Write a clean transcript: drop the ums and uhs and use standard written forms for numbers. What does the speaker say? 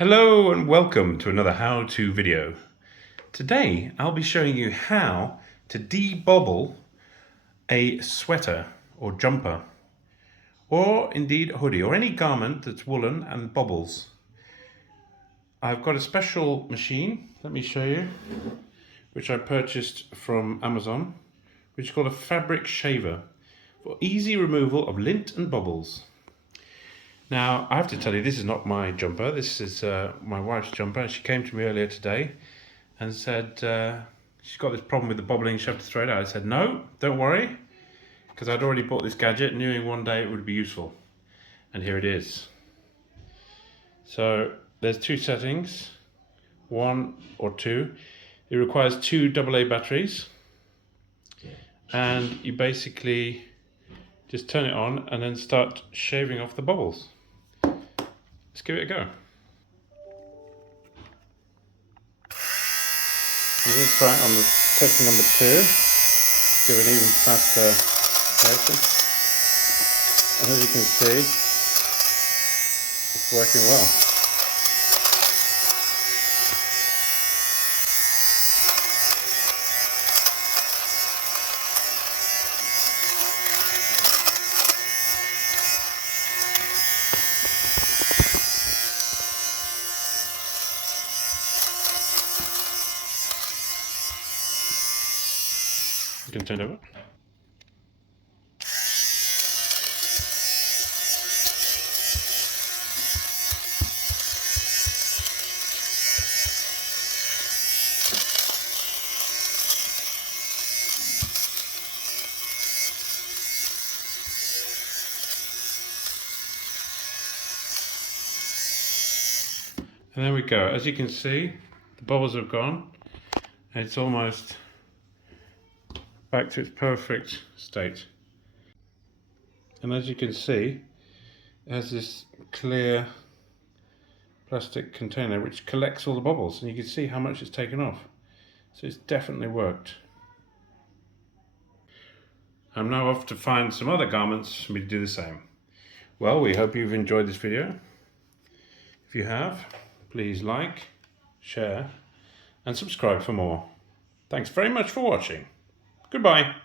Hello and welcome to another how-to video. Today I'll be showing you how to de-bobble a sweater or jumper or indeed a hoodie or any garment that's woolen and bobbles. I've got a special machine, let me show you, which I purchased from Amazon, which is called a fabric shaver for easy removal of lint and bobbles. Now, I have to tell you, this is not my jumper. This is my wife's jumper. She came to me earlier today and said she's got this problem with the bobbling, she has to throw it out. I said, no, don't worry, because I'd already bought this gadget knowing one day it would be useful. And here it is. So there's two settings, one or two. It requires two AA batteries. And you basically just turn it on and then start shaving off the bubbles. Let's give it a go. I'm going to try it on the setting number 2, give it an even faster reaction. And as you can see, it's working well. You can turn it over. And there we go. As you can see, the bubbles have gone. It's almost back to its perfect state. And as you can see, it has this clear plastic container which collects all the bubbles, and you can see how much it's taken off. So it's definitely worked. I'm now off to find some other garments for me to do the same. Well, we hope you've enjoyed this video. If you have, please like, share, and subscribe for more. Thanks very much for watching. Goodbye.